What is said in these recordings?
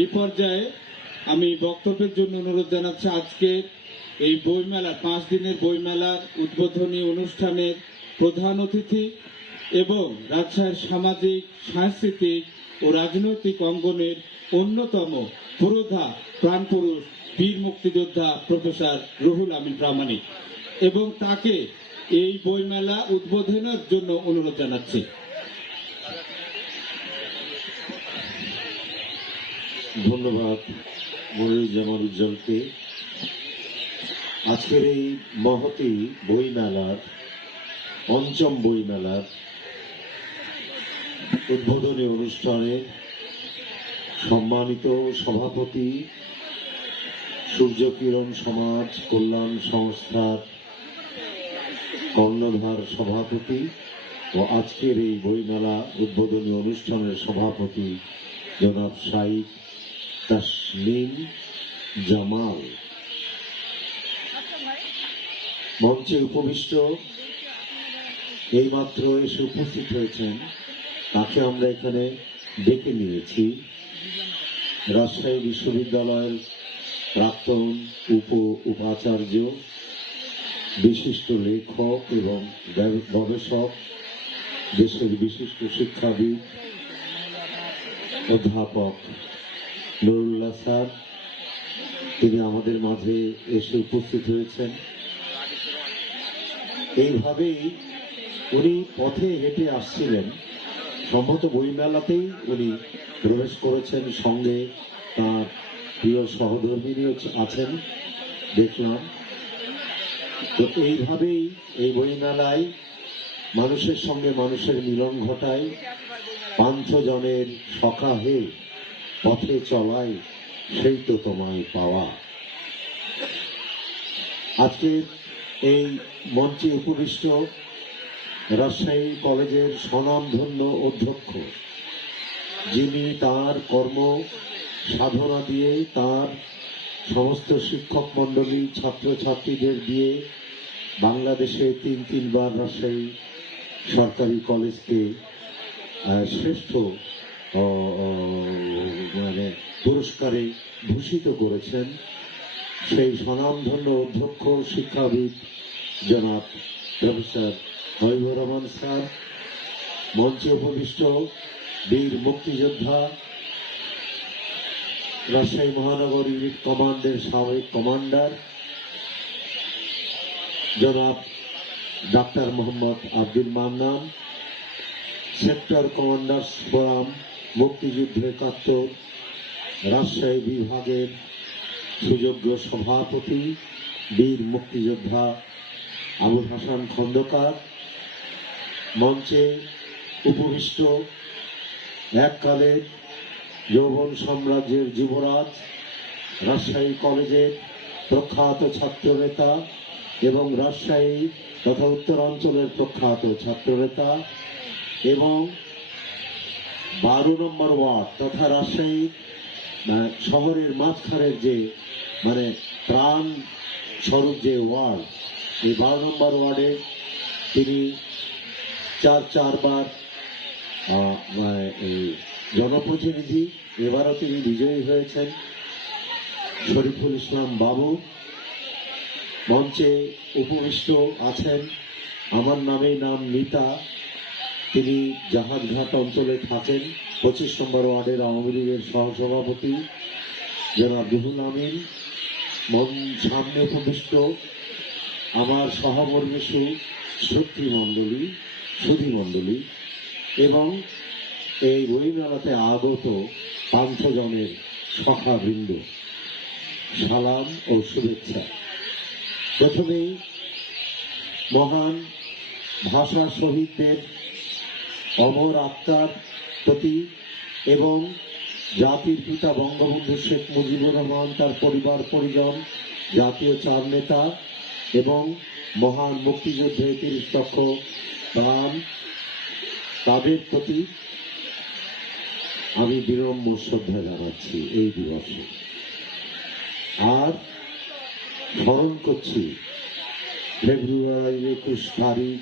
এই পর্যায়ে আমি বক্তব্যের জন্য অনুরোধ জানাচ্ছি আজকে এই বইমেলা 5 দিনের বইমেলার উদ্বোধনী অনুষ্ঠানের প্রধান অতিথি এবং রাজশাহীর সামাজিক সাংস্কৃতিক ও রাজনৈতিক অঙ্গনের অন্যতম পুরোধা প্রাণপুরুষ বীর মুক্তিযোদ্ধা প্রফেসর রুহুল আমিন প্রামাণিক এবং তাকে এই বইমেলা উদ্বোধনের জন্য অনুরোধ জানাচ্ছি। ধন্যবাদ মনিরুজ্জামান উজ্জ্বলকে। আজকের এই মহতী বইমেলার পঞ্চম বইমেলার উদ্বোধনী অনুষ্ঠানে সম্মানিত সভাপতি, সূর্যকিরণ সমাজ কল্যাণ সংস্থার কর্ণধার সভাপতি ও আজকের এই বইমেলা উদ্বোধনী অনুষ্ঠানের সভাপতি জনাব শাইখ তাসলিম জামাল, মঞ্চে উপবিষ্ট এইমাত্র এসে উপস্থিত হয়েছেন, তাকে আমরা এখানে ডেকে নিয়েছি। রাজশাহী বিশ্ববিদ্যালয়ের প্রাক্তন উপাচার্য, বিশিষ্ট লেখক এবং গবেষক, দেশের বিশিষ্ট শিক্ষাবিদ অধ্যাপক নুরুল্লাহ স্যার, তিনি আমাদের মাঝে এসে উপস্থিত হয়েছেন। এইভাবেই উনি পথে হেঁটে আসছিলেন, সম্ভবত বইমেলাতেই উনি প্রবেশ করেছেন, সঙ্গে তার প্রিয় সহধর্মিণী আছেন দেখলাম। তো এইভাবেই এই বইমেলায় মানুষের সঙ্গে মানুষের মিলন ঘটায়, পান্থজনের সখা হে পথে চলায় সেই তো তোমায় পাওয়া। আজকে এই মঞ্চে উপবিষ্ট রাজশাহী কলেজের স্বনামধন্য অধ্যক্ষ, যিনি তার কর্ম সাধনা দিয়ে, তার সমস্ত শিক্ষক মণ্ডলী ছাত্রছাত্রীদের দিয়ে বাংলাদেশে তিনবার রাজশাহী সরকারি কলেজকে শ্রেষ্ঠ পুরস্কারে ভূষিত করেছেন। সেই স্বনামধন্য অধ্যক্ষ শিক্ষাবিদ জনাব প্রফেসর হাবিবুর রহমান স্যার, মঞ্চে উপবিষ্ট বীর মুক্তিযোদ্ধা, রাজশাহী মহানগর ইউনিট কমান্ডের সাবেক কমান্ডার জনাব doctor Mohammad Abdul Mannan, sector commanders forum মুক্তিযুদ্ধ ৭১ রাজশাহী বিভাগের সুযোগ্য সভাপতি বীর মুক্তিযোদ্ধা আবুল হাসান খন্দকার, মঞ্চে উপবিষ্ট এককালের যৌবন সাম্রাজ্যের যুবরাজ, রাজশাহী কলেজের প্রখ্যাত ছাত্রনেতা এবং রাজশাহী তথা উত্তরাঞ্চলের প্রখ্যাত ছাত্রনেতা এবং 12 নম্বর ওয়ার্ড তথা রাজশাহী শহরের মাঝখানের যে প্রাণ স্বরূপ যে ওয়ার্ড, এই 12 নম্বর ওয়ার্ডে তিনি চারবার জনপ্রতিনিধি, এবারও তিনি বিজয়ী হয়েছেন, শরীফুল ইসলাম বাবু। মঞ্চে উপবিষ্ট আছেন আমার নামেই নাম মিতা, তিনি জাহাজঘাট অঞ্চলে থাকেন, 25 নম্বর ওয়ার্ডের আওয়ামী লীগের সহসভাপতি জনাব রুহুল আমিন। সামনে উপবিষ্ট আমার সহকর্মী সুধী মণ্ডলী এবং এই বইমেলাতে আগত পান্থজনের সখাবৃন্দ, সালাম ও শুভেচ্ছা। প্রথমেই মহান ভাষা শহীদদের অমর আত্মার প্রতি এবং জাতির পিতা বঙ্গবন্ধু শেখ মুজিবুর রহমান, তার পরিবার পরিজন, জাতীয় চার নেতা এবং মহান মুক্তিযুদ্ধে ৩০ লক্ষ প্রাণ, তাদের প্রতি আমি বিনম্র শ্রদ্ধা জানাচ্ছি এই দিবসে। আর স্মরণ করছি ফেব্রুয়ারি ২১ তারিখ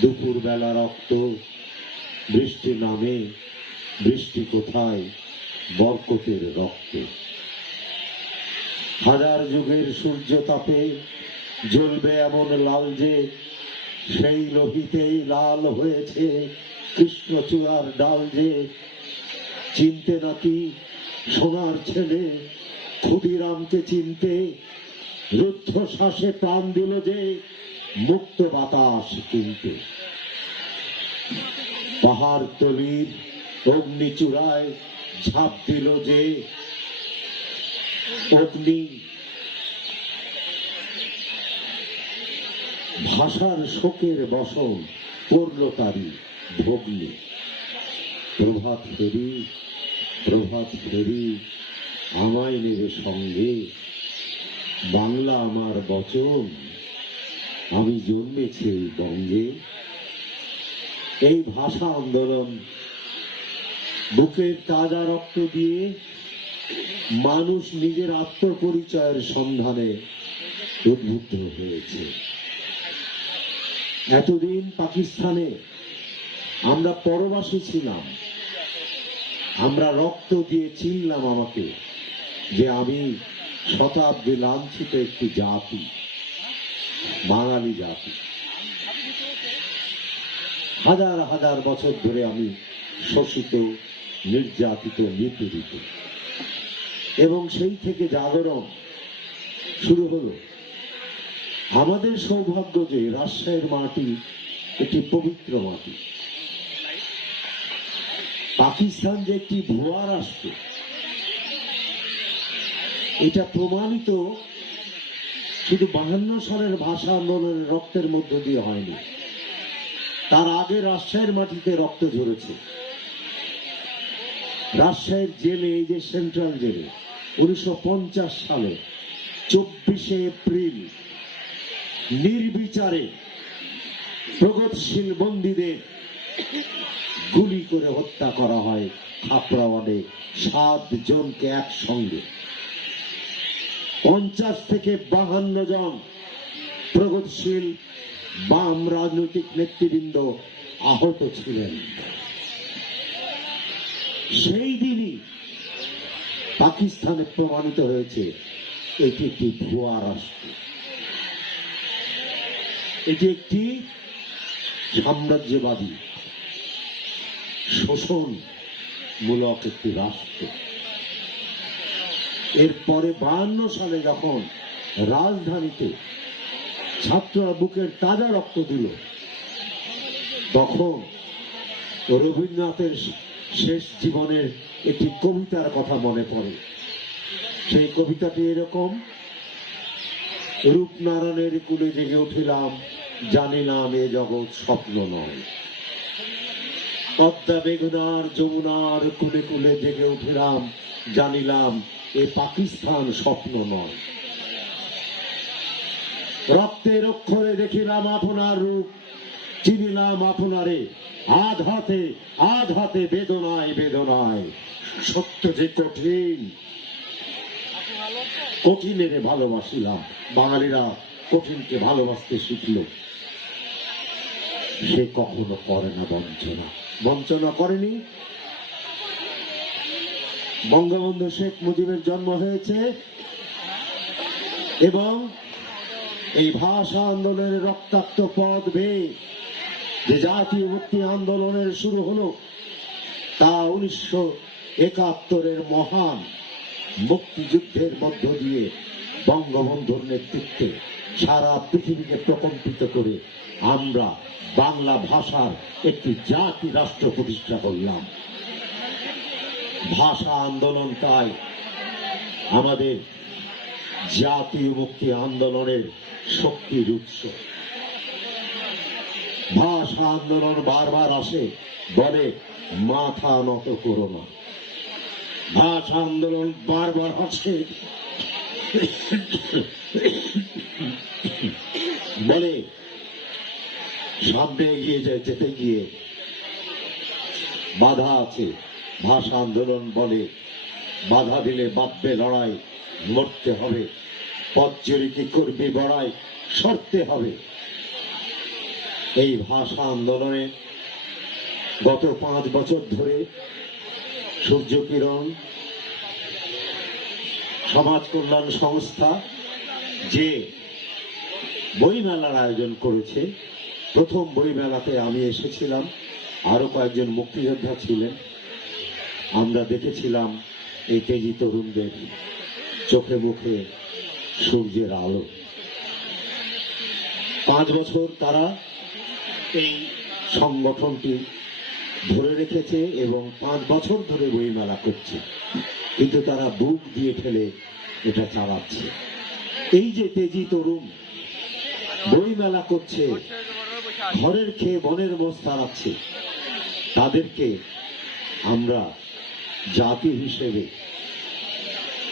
দুপুরবেলা রক্ত, বৃষ্টি নামে, বৃষ্টি কোথায়, বরকতের রক্তে। হাজার যুগের সূর্য তাপে জ্বলবে এমন লাল যে সেই লোহিতেই লাল হয়েছে কৃষ্ণচূড়ার ডাল যে। চিনতে নাকি সোনার ছেলে ক্ষুদিরামকে চিনতে, রুদ্ধশ্বাসে প্রাণ দিল যে মুক্ত বাতাস কিনতে। পাহাড় তলির অগ্নিচূড়ায় ঝাঁপ দিল যে অগ্নি। ভাষার শোকের বসন পড়ল তারি ভগ্নি। প্রভাত ফেরি, প্রভাত ফেরি, আমায় নেবে সঙ্গে, বাংলা আমার বচন, আমি জন্মেছি এই বঙ্গে। এই ভাষা আন্দোলন বুকের তাজা রক্ত দিয়ে মানুষ নিজের আত্মপরিচয়ের সন্ধানে উদ্বুদ্ধ হয়েছে। এতদিন পাকিস্তানে আমরা পরবাসী ছিলাম, আমরা রক্ত দিয়ে চিনলাম আমাকে যে আমি শতাব্দী লাঞ্ছিত একটি জাতি, বাঙালি জাতি। হাজার হাজার বছর ধরে আমি শোষিত, নির্যাতিত, নিপীড়িত, এবং সেই থেকে জাগরণ শুরু হলো। আমাদের সৌভাগ্য যে রাজশাহীর মাটি একটি পবিত্র মাটি। পাকিস্তান যে একটি ভুয়া রাষ্ট্র, এটা প্রমাণিত শুধু 52 সালের ভাষা আন্দোলনের রক্তের মধ্য দিয়ে হয়নি, তার আগে রাজশাহীর মাটিতে রক্ত ঝরেছে। রাজশাহীর জেলে, এই যে সেন্ট্রাল জেলে, 1950 সালে 24শে এপ্রিল নির্বিচারে প্রগতিশীল বন্দীদের গুলি করে হত্যা করা হয় খাপড়াওয়ানে 7 জনকে একসঙ্গে। 50 থেকে 52 জন প্রগতিশীল বাম রাজনৈতিক নেতৃবৃন্দ আহত ছিলেন। সেই দিনই পাকিস্তানে প্রমাণিত হয়েছে এটি একটি ভুয়া রাষ্ট্র, এটি একটি সাম্রাজ্যবাদী শোষণমূলক একটি রাষ্ট্র। এরপরে 52 সালে যখন রাজধানীতে ছাত্ররা বুকের তাজা রক্ত দিল, তখন রবীন্দ্রনাথের শেষ জীবনের একটি কবিতার কথা মনে পড়ে। সেই কবিতাটি এরকম: রূপনারায়ণের কুলে জেগে উঠিলাম, জানিলাম এ জগৎ স্বপ্ন নয়। পদ্মা মেঘনার যমুনার কুলে কুলে জেগে উঠিলাম, জানিলাম এ পাকিস্তান স্বপ্ন নয়। রক্তের অক্ষরে দেখিলাম আপনার রূপ, চিনিলাম আপনারে আধাতে আধাতে, বেদনায় বেদনায়। সত্য যে কঠিন, কঠিনের ভালোবাসিলাম। বাঙালিরা কঠিনকে ভালোবাসতে শিখল। সে কখনো করে না বঞ্চনা, বঞ্চনা করেনি। বঙ্গবন্ধু শেখ মুজিবের জন্ম হয়েছে এবং এই ভাষা আন্দোলনের রক্তাক্ত পথ বেয়ে যে জাতীয় মুক্তি আন্দোলনের শুরু হলো, তা 1971-এর মহান মুক্তিযুদ্ধের মধ্য দিয়ে বঙ্গবন্ধুর নেতৃত্বে সারা পৃথিবীকে প্রকম্পিত করে আমরা বাংলা ভাষার একটি জাতি রাষ্ট্র প্রতিষ্ঠা করলাম। ভাষা আন্দোলন তাই আমাদের জাতীয় মুক্তি আন্দোলনের শক্তির উৎস। ভাষা আন্দোলন বারবার আসে, বলে মাথা নত করো না। ভাষা আন্দোলন বারবার আসে, বলে সামনে এগিয়ে যেতে গিয়ে বাধা আছে। ভাষা আন্দোলন বলে বাধা দিলে বাঁধবে লড়াই, মরতে হবে। পথচুরি কি করবি বড়াই, সরতে হবে। এই ভাষা আন্দোলনে গত 5 বছর ধরে সূর্য কিরণ, সমাজ কল্যাণ সংস্থা যে বইমেলার আয়োজন করেছে। প্রথম বইমেলাতে আমি এসেছিলাম, আরো কয়েকজন মুক্তিযোদ্ধা ছিলেন। আমরা দেখেছিলাম এই তেজি তরুণদের চোখে মুখে সূর্যের আলো। 5 বছর তারা এই সংগঠনটি ধরে রেখেছে এবং 5 বছর ধরে বইমেলা করছে, কিন্তু তারা বুক দিয়ে ঠেলে এটা চালাচ্ছে। এই যে তেজি তরুণ বইমেলা করছে, ঘরের খেয়ে বনের মোষ তাড়াচ্ছে, তাদেরকে আমরা জাতি হিসেবে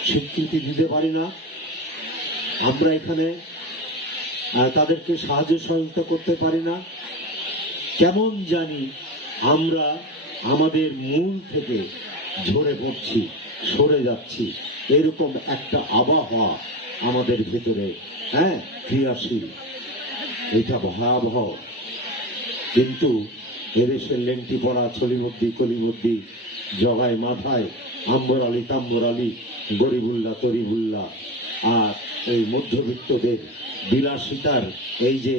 স্বীকৃতি দিতে পারি না। আমরা এখানে তাদেরকে সাহায্য সহযোগিতা করতে পারি না। কেমন জানি আমরা আমাদের মূল থেকে ঝরে পড়ছি, সরে যাচ্ছি, এরকম একটা আবহাওয়া আমাদের ভেতরে ক্রিয়াশীল। এটা ভয়াবহ। কিন্তু এদেশের লেংটি পড়া ছলিমদ্দি কলিমদ্দি জগায় মাথায় আম্বর আলী তাম্বর আলী গরিবুল্লাহ তরিবুল্লাহ আর এই মধ্যবিত্তদের বিলাসিতার এই যে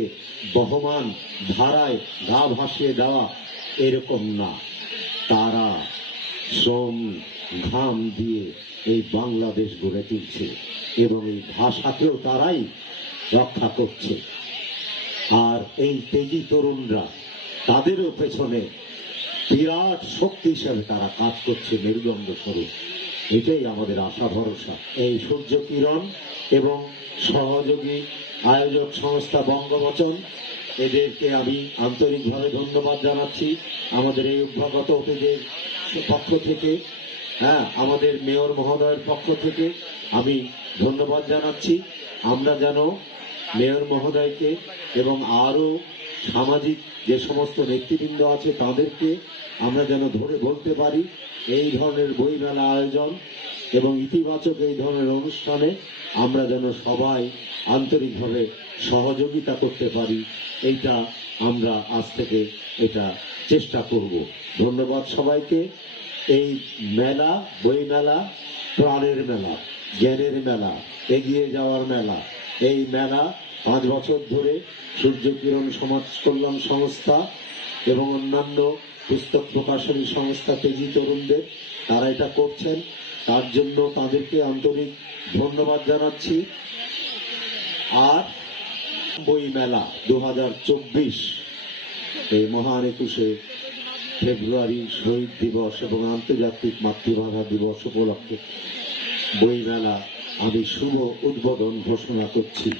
বহমান ধারায় গা ভাসিয়ে দেওয়া, এরকম না। তারা শ্রম ঘাম দিয়ে এই বাংলাদেশ গড়ে তুলছে এবং এই ভাষাকেও তারাই রক্ষা করছে। আর এই তেজি তরুণরা, তাদেরও পেছনে বিরাট শক্তি হিসেবে তারা কাজ করছে, মেরুদণ্ড স্বরূপ। এটাই আমাদের আশা ভরসা। এই সূর্য কিরণ এবং সহযোগী আয়োজক সংস্থা বঙ্গবচন, এদেরকে আমি আন্তরিকভাবে ধন্যবাদ জানাচ্ছি। আমাদের এই অভ্যাগত অতিথিদের পক্ষ থেকে, আমাদের মেয়র মহোদয়ের পক্ষ থেকে আমি ধন্যবাদ জানাচ্ছি। আমরা যেন মেয়র মহোদয়কে এবং আরো সামাজিক যে সমস্ত নেতৃবৃন্দ আছে তাদেরকে আমরা যেন ধরে বলতে পারি, এই ধরনের বইমেলা আয়োজন এবং ইতিবাচক এই ধরনের অনুষ্ঠানে আমরা যেন সবাই আন্তরিকভাবে সহযোগিতা করতে পারি। এইটা আমরা আজ থেকে এটা চেষ্টা করব। ধন্যবাদ সবাইকে। এই মেলা, বইমেলা প্রাণের মেলা, জ্ঞানের মেলা, এগিয়ে যাওয়ার মেলা। এই মেলা 5 বছর ধরে সূর্য কিরণ সমাজ কল্যাণ সংস্থা এবং অন্যান্য পুস্তক প্রকাশনী সংস্থা তেজি তরুণদের, তারা এটা করছেন। তার জন্য তাদেরকে আন্তরিক ধন্যবাদ জানাচ্ছি। আর বইমেলা 2024 এই মহান 21শে ফেব্রুয়ারি শহীদ দিবস এবং আন্তর্জাতিক মাতৃভাষা দিবস উপলক্ষে বইমেলা আমি শুভ উদ্বোধন ঘোষণা করছি।